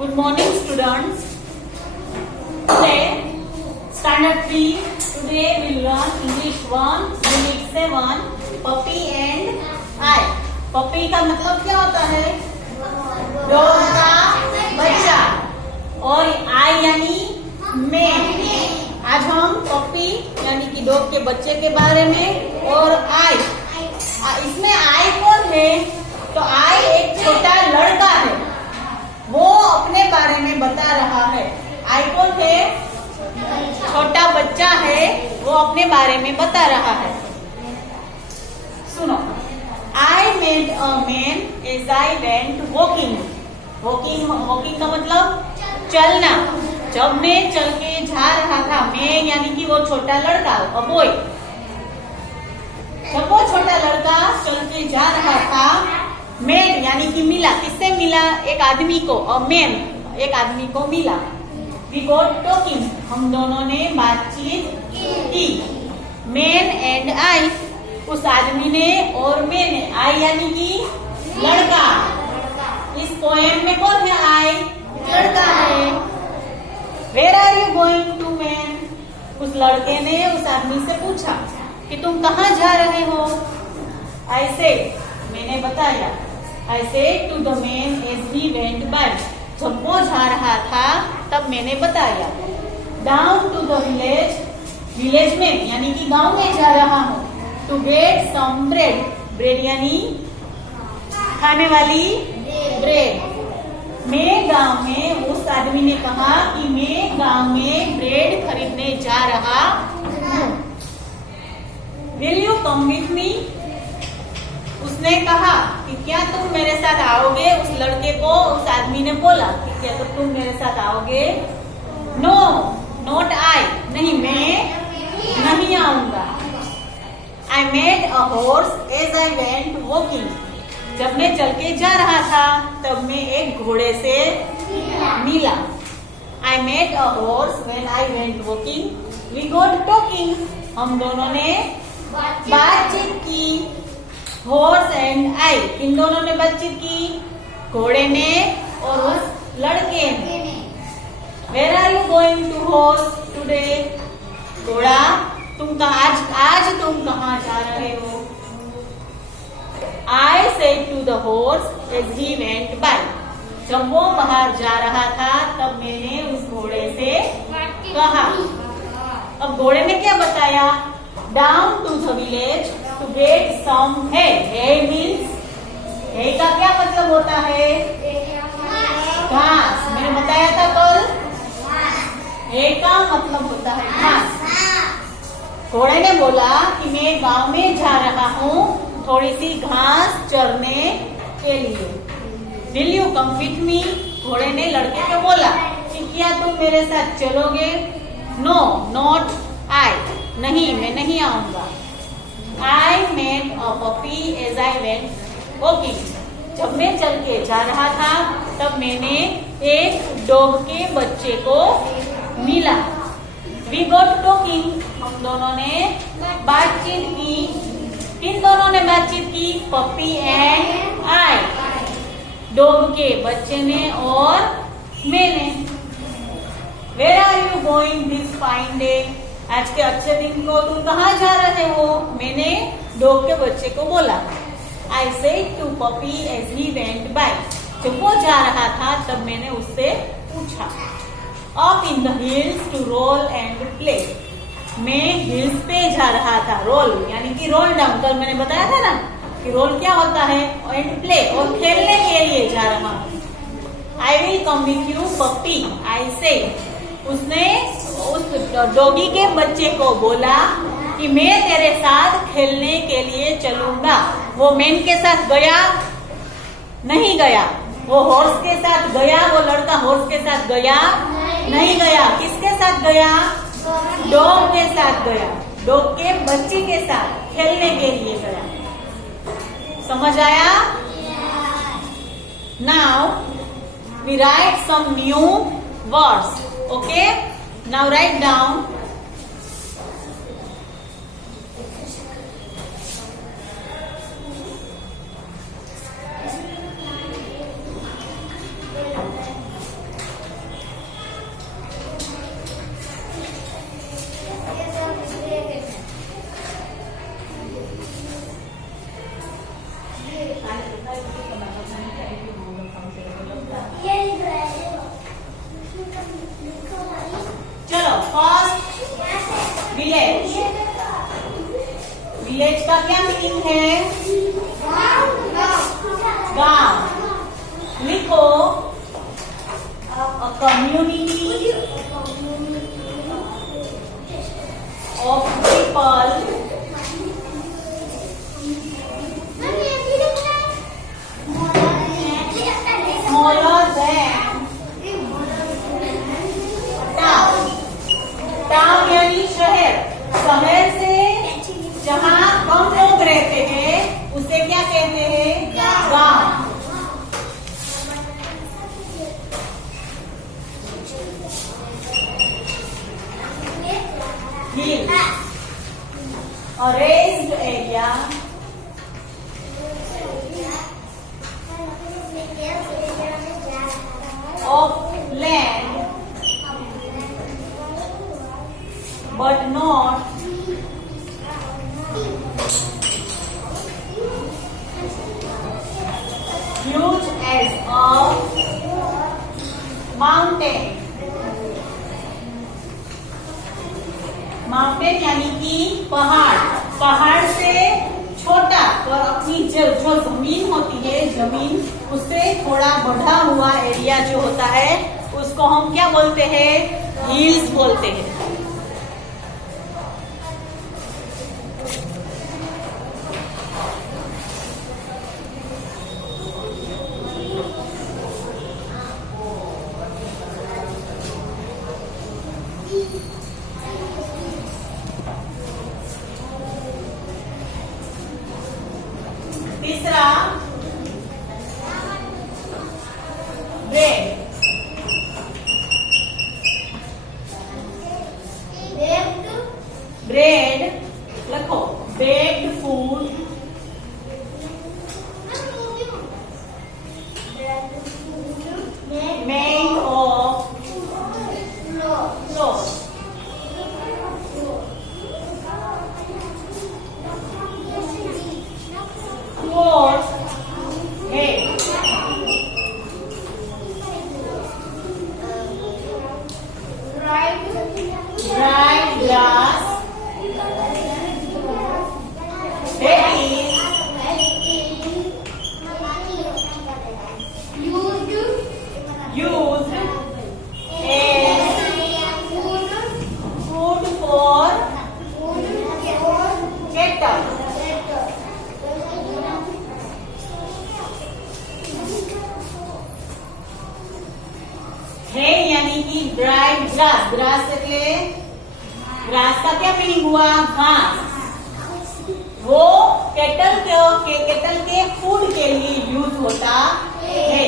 Good morning, students. Today, Standard 3. Today we learn English 1, Unit 7, Puppy and I. Puppy का मतलब क्या होता है? डॉग का बच्चा। और I यानी मैं। आज हम पपी यानी कि डॉग के बच्चे के बारे में और I इसमें I कौन है? तो I एक छोटा लड़का है, वो अपने बारे में बता रहा है। I कौन है? छोटा बच्चा है, वो अपने बारे में बता रहा है। सुनो, I met a man as I went walking. Walking का मतलब चलना। जब मैं चल के जा रहा था, मैं यानी कि वो छोटा लड़का, अ बॉय। जब वो छोटा लड़का चल के जा रहा था, मेट यानी कि मिला। किससे मिला? एक आदमी को। अ मैन एक आदमी को मिला। वी गॉट टॉकिंग, हम दोनों ने बातचीत की। मैन एंड आई, उस आदमी ने और मैंने। आई यानी कि लड़का। इस पोएम में कौन है? आई लड़का है। Where are you going to man? उस लड़के ने उस आदमी से पूछा कि तुम कहाँ जा रहे हो? आई सेड, मैंने बताया। I said to the man as we went by, जब वो जा रहा था तब मैंने बताया। Down to the village, village में यानी कि गांव में जा रहा हूँ। To get some bread, bread यानी खाने वाली ब्रेड। मैं गांव में, उस आदमी ने कहा कि मैं गांव में ब्रेड खरीदने जा रहा हूँ। Will you come with me? उसने कहा कि क्या तुम मेरे साथ आओगे? उस लड़के को उस आदमी ने बोला कि क्या तुम मेरे साथ आओगे? नो नॉट आई, नहीं मैं नहीं आऊंगा। I met a horse as I went walking, जब मैं चल के जा रहा था तब मैं एक घोड़े से मिला। I met a horse when I went walking. We got talking, हम दोनों ने बातचीत की। हॉर्स एंड आई, इन दोनों ने बातचीत की, घोड़े ने और उस लड़के ने। Where are you going to horse today? घोड़ा, तुम आज तुम कहाँ जा रहे हो? I said to the horse as he went by, जब वो बाहर जा रहा था तब मैंने उस घोड़े से कहा। अब घोड़े ने क्या बताया? Down to the village to get some hay. Hay means, hay का क्या मतलब होता है? घास। मैंने बताया था कल, hay का मतलब होता है घास। घोड़े ने बोला कि मैं गांव में जा रहा हूँ थोड़ी सी घास चरने के लिए। Will you come with me? घोड़े ने लड़के को बोला कि क्या तुम मेरे साथ चलोगे? नो नॉट आई, नहीं मैं नहीं आऊंगा। I met a puppy as I went walking, जब मैं चल के जा रहा था तब मैंने एक डॉग के बच्चे को मिला। वी गॉट टॉकिंग, हम दोनों ने बातचीत की। इन दोनों ने बातचीत की, पपी एंड आई, डॉग के बच्चे ने और मैंने। Where are you going this fine day? आज के अच्छे दिन को तुम कहाँ जा रहे हो? मैंने डॉग के बच्चे को बोला। I said to puppy as he went by, जब वो जा रहा था तब मैंने उससे पूछा। Up in the hills to roll and play, मैं हिल्स पे जा रहा था। रोल यानी कि रोल डाउन, कल मैंने बताया था ना कि रोल क्या होता है? एंड प्ले, और खेलने के लिए जा रहा हूँ। I will come with you puppy, I say, उसने उस डॉगी के बच्चे को बोला कि मैं तेरे साथ खेलने के लिए चलूंगा। वो मैन के साथ गया? नहीं गया। वो हॉर्स के साथ गया? वो लड़का हॉर्स के साथ गया? नहीं गया। किसके साथ गया? डॉग के साथ गया, डॉग के बच्चे के साथ खेलने के लिए गया। समझ आया? Now we write some new words. Okay, now write down. है गांव। लिखो a community of people smaller than town। Town यानी शहर, शहर से जहाँ कम लोग रहते हैं उसे क्या कहते हैं? गांव। Hill, a raised area of land but not huge as a mountain। Mountain यानी कि पहाड़, पहाड़ से छोटा और अपनी जो जमीन होती है, जमीन उससे थोड़ा बढ़ा हुआ एरिया जो होता है उसको हम क्या बोलते हैं? हिल्स बोलते हैं। तीसरा ब्रेड। ब्रेड लिखो, baked food made of floor. Fourth, hay, dried grass, that is used as food for cattle। है यानी कि ड्राइड ग्रास। ग्रास એટલે ग्रास का क्या मीनिंग हुआ? घास। वो केटल के फूड के लिए यूज होता है।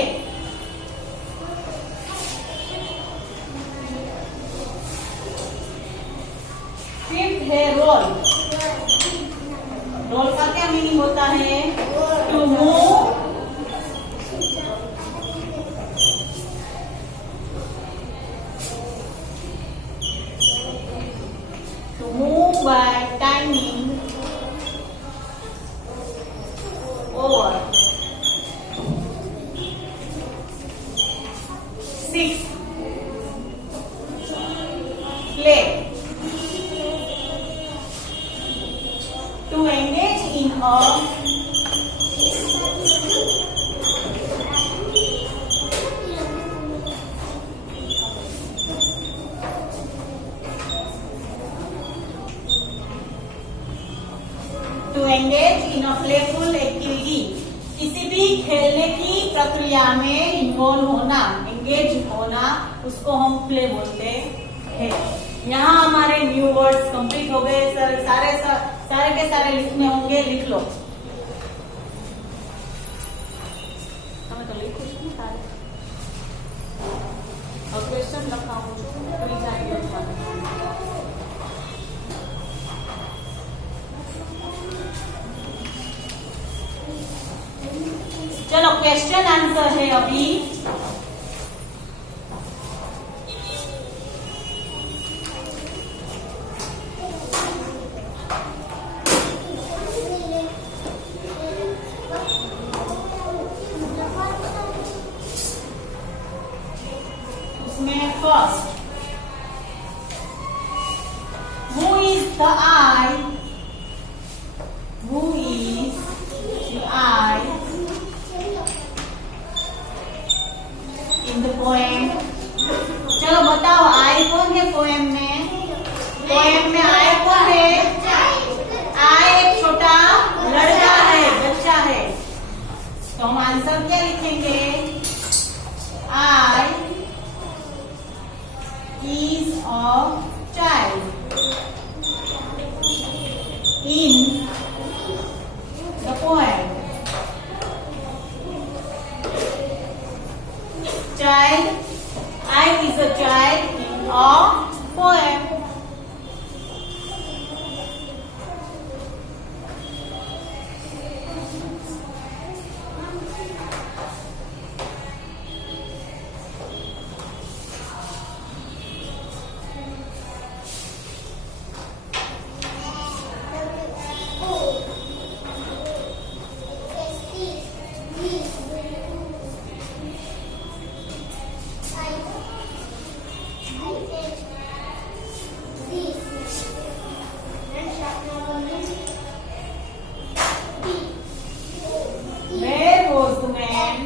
फिफ्थ है रोल। रोल का क्या मीनिंग होता है? To move, by timing over। 6, play, to engage in a playful activity. किसी भी खेलने की प्रक्रिया में इन्वॉल्व होना, एंगेज होना, उसको हम प्ले बोलते हैं। यहाँ हमारे न्यू वर्ड्स कंप्लीट हो गए। सारे के सारे लिखने होंगे, लिख लो। तो लिखो और क्वेश्चन लखा चलो क्वेश्चन आंसर है अभी। उसमें first, who is the I? Who is poem. चलो बताओ आई कौन है पोएम में? पोएम में आई कौन है? आई एक छोटा लड़का है, बच्चा है। तो हम आंसर क्या लिखेंगे? I is a child in the poem. Child, I is a child in a poem. Where was the man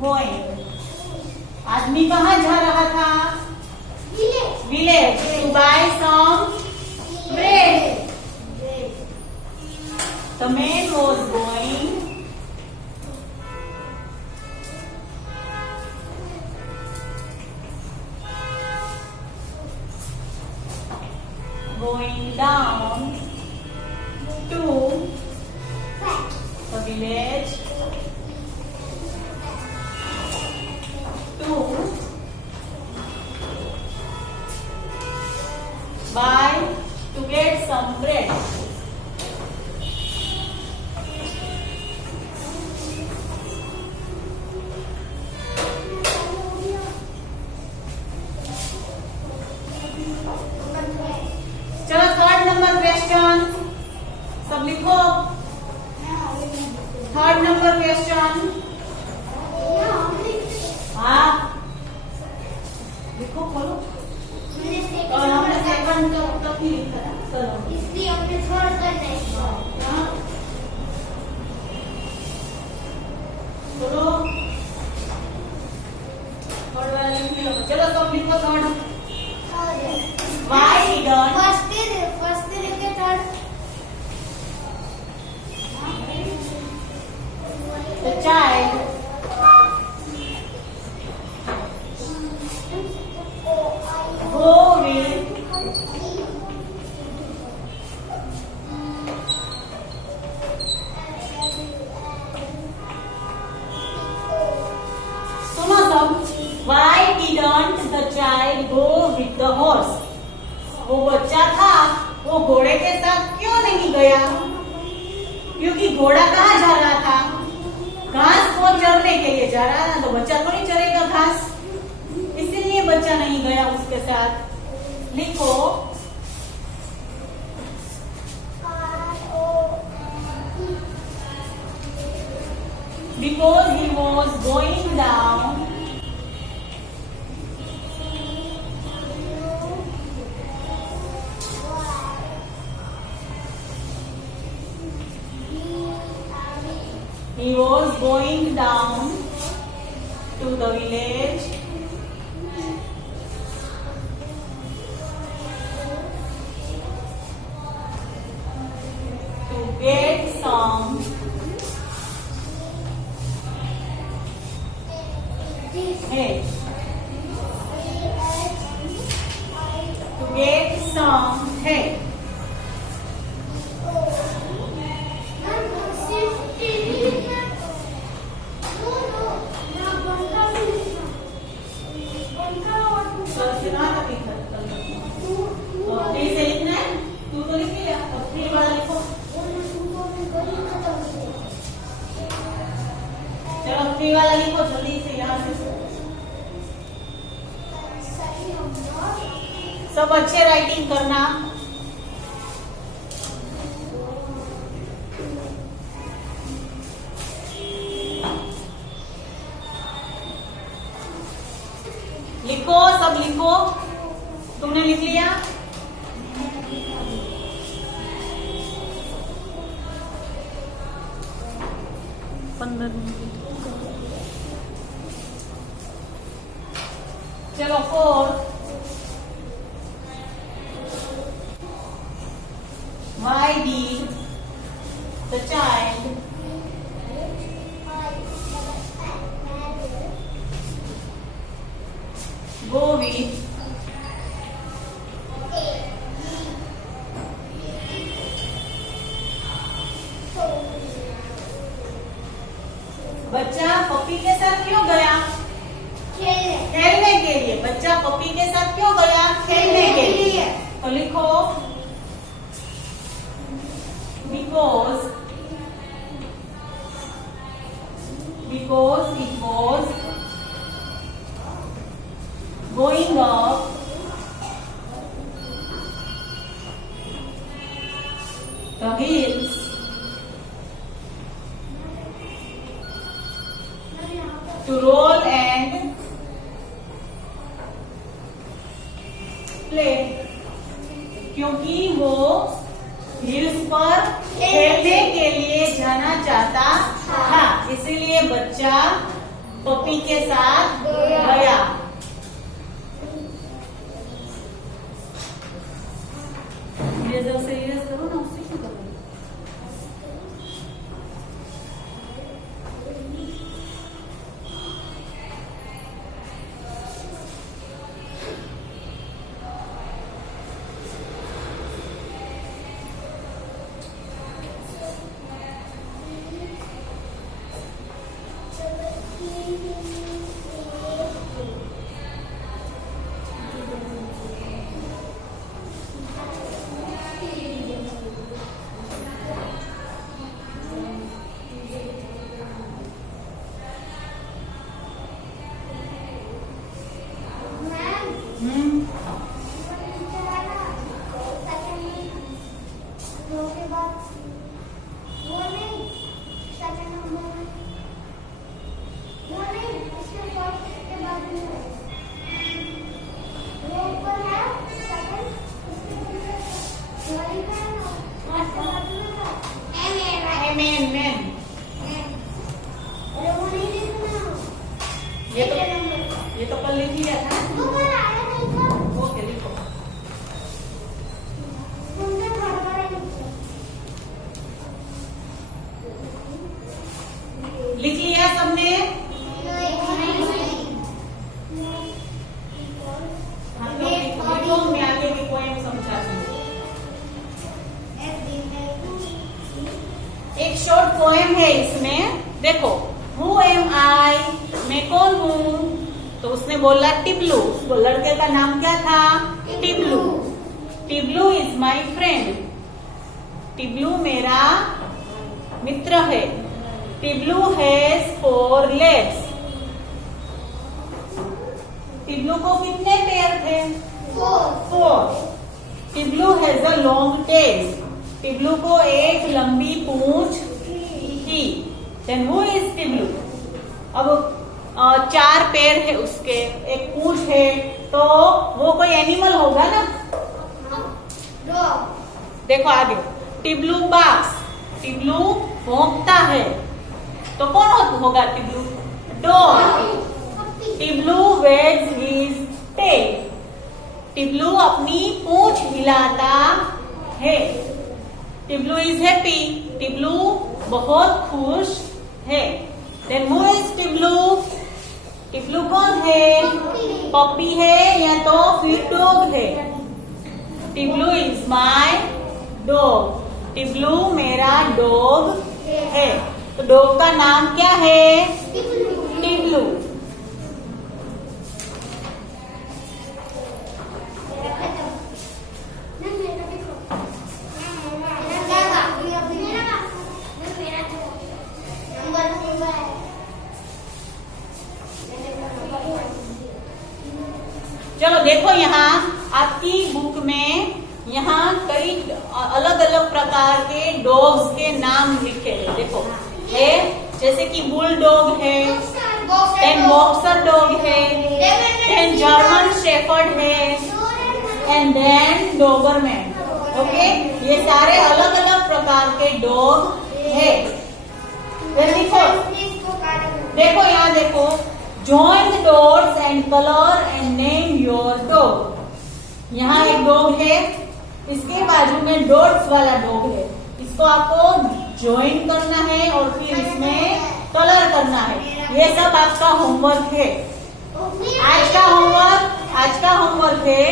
going? आदमी कहाँ जा रहा था? Village to buy some bread. The man was going down to the village to buy to get some bread. चलो third number question सब लिखो। Third number question, हाँ लिखो, खोलो। और हमने सेकंड तक ही लिखा था, चलो इसलिए हमने थर्ड करना है। चलो थर्ड वाला लिख लो। चलो सब लिखो थर्ड। Why didn't फर्स्ट लिखे third. the child go with सुनो सब। Why didn't the child go with the horse? वो बच्चा था, वो घोड़े के साथ क्यों नहीं गया? क्योंकि घोड़ा कहाँ जा रहा था? घास को चरने के लिए जा रहा था, तो बच्चा थोड़ी चरेगा घास, इसीलिए बच्चा नहीं गया उसके साथ। लिखो because he was going down he was going down to the village to get some hay. To get some hay. चलो वाला लिखो जल्दी से यहाँ से। सब अच्छे राइटिंग करना। लिखो सब लिखो। तुमने लिख लिया? पंद्रह मिनट चलो 4. Why did the child go with बच्चा पपी के साथ क्यों गया? खेलने के लिए. बच्चा पपी के साथ क्यों गया? खेलने के लिए. तो लिखो because it was going up the hills to roll and play. क्योंकि वो हिल्स पर खेलने के लिए जाना चाहता था, इसीलिए बच्चा पपी के साथ गया. ये जब सीरियस करो ना, उससे क्यों करो? ये तो कल लिख लिया था. ओके लिखो. लिख लिया सबने? लिखो, मैं आगे की पॉइंट समझाती हूँ. एक शॉर्ट पोएम है इसमें. देखो, हु एम आई, मैं कौन हूँ? तो उसने बोला टिब्लू. वो लड़के का नाम क्या था? टिब्लू. टिब्लू इज माई फ्रेंड. टिब्लू मेरा मित्र है. टिब्लू हैज 4 legs. टिब्लू को कितने पैर थे? 4. Tiblu has a long tail. Tiblu को एक लंबी पूंछ थी. Then who is Tiblu? अब 4 पैर है उसके, एक पूंछ है, तो वो कोई एनिमल होगा ना. देखो आगे. टिब्लू बार्क्स. टिब्लू भौंकता है, तो कौन होगा Tiblu? Dog. Tiblu wags his tail. Tiblu अपनी पूंछ हिलाता है. टिब्लू इज हैप्पी. टिब्लू बहुत खुश है. Then who is Tiblu? Tiblu कौन है? पपी है या तो फिर डॉग है. टिब्लू इज माई डॉग. टिब्लू मेरा डॉग है. तो डॉग का नाम क्या है? टिब्लू. चलो देखो, यहाँ आपकी बुक में यहाँ कई अलग अलग प्रकार के डॉग्स के नाम लिखे हैं. देखो है, जैसे कि बुल डॉग है, देन बॉक्सर डॉग है, देन जर्मन शेफर्ड है, एंड देन डोबरमैन. ओके, ये सारे अलग अलग प्रकार के डॉग है. देखो यहाँ देखो, Join the dots and color and name your dog. यहाँ एक डॉग है, इसके बाजू में डॉट्स वाला डॉग है, इसको आपको ज्वाइन करना है और फिर इसमें कलर करना है। ये सब आपका होमवर्क है। आज का होमवर्क है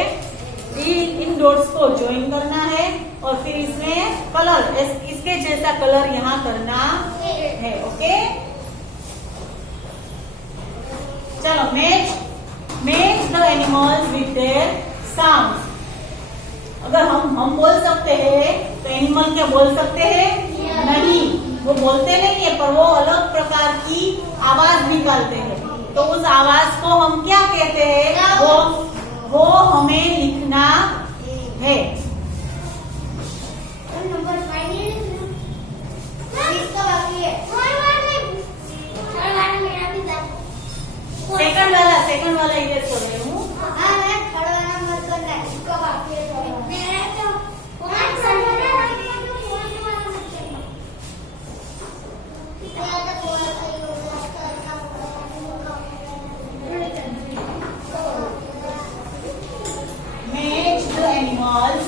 इन डॉट्स को ज्वाइन करना है और फिर इसमें कलर, इसके जैसा कलर यहाँ करना है। ओके, चलो match the animals with their sounds. अगर हम बोल सकते हैं तो एनिमल क्या बोल सकते हैं? नहीं, वो बोलते नहीं है, पर वो अलग प्रकार की आवाज निकालते हैं। तो उस आवाज को हम क्या कहते हैं? वो हमें लिखना है। नंबर 5 इसका बाकी है। सेकंड वाला इरेज कर रही हूँ। Match the animals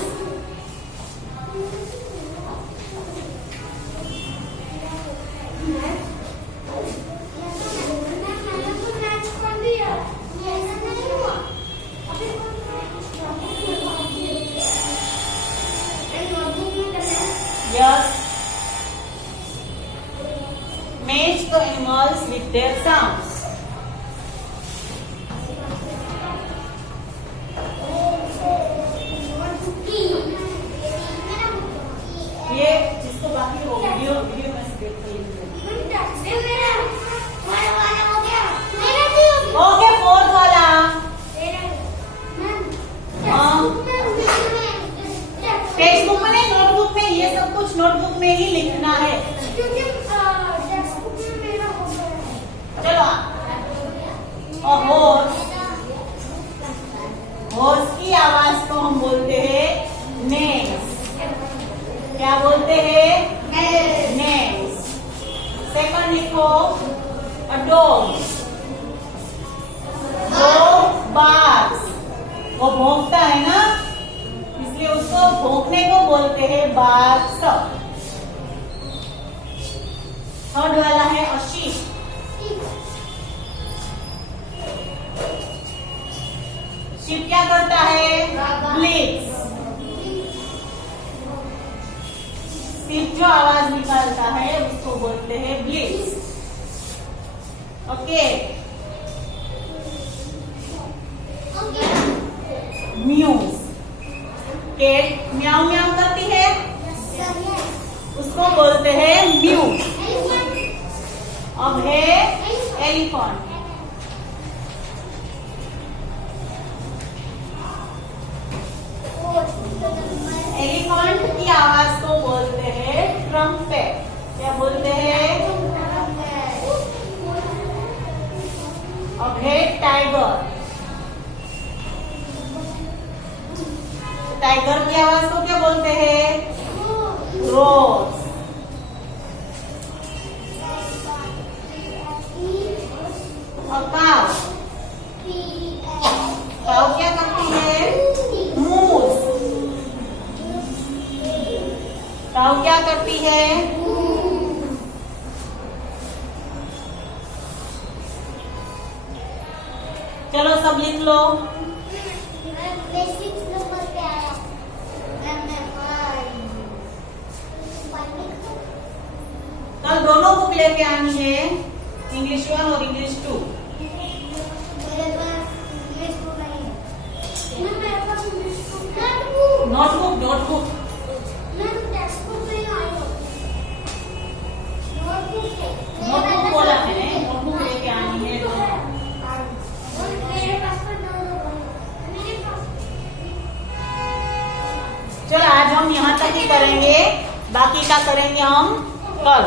match the animals with their sounds. ये जिसको बाकी हो वीडियो में स्किप कर लीजिए। ओके, फोर्थ वाला। टेक्स्ट बुक में नहीं, नोटबुक में। ये सब कुछ नोटबुक में ही लिखना है। चलो, हॉर्स की आवाज को हम बोलते हैं नेस। क्या बोलते हैं? नेस। सेकंड लिखो, अ डॉग। डॉग बार्क्स, वो भौंकता है ना, इसलिए उसको भौंकने को बोलते हैं बार्क्स। थर्ड वाला है अ शीप। शीप क्या करता है? ब्लीड्स। शीप जो आवाज निकालता है उसको बोलते हैं ब्लीड्स। Okay, muse. कैट म्याऊ म्याऊ करती है, उसको बोलते हैं म्यू। अब है एलिफेंट। एलिफेंट की आवाज को बोलते हैं ट्रम्पेट। क्या बोलते हैं? अब है टाइगर। टाइगर की आवाज को क्या बोलते हैं? रोज। और काऊ। काऊ क्या करती है? मूस। काऊ क्या करती है? चलो सब लिख लो। कल दोनों बुक लेके आनी है, इंग्लिश 1 और इंग्लिश 2। नोटबुक बोला मैंने, नोटबुक लेके आनी है। चलो आज हम यहाँ तक ही करेंगे, बाकी का करेंगे हम कल।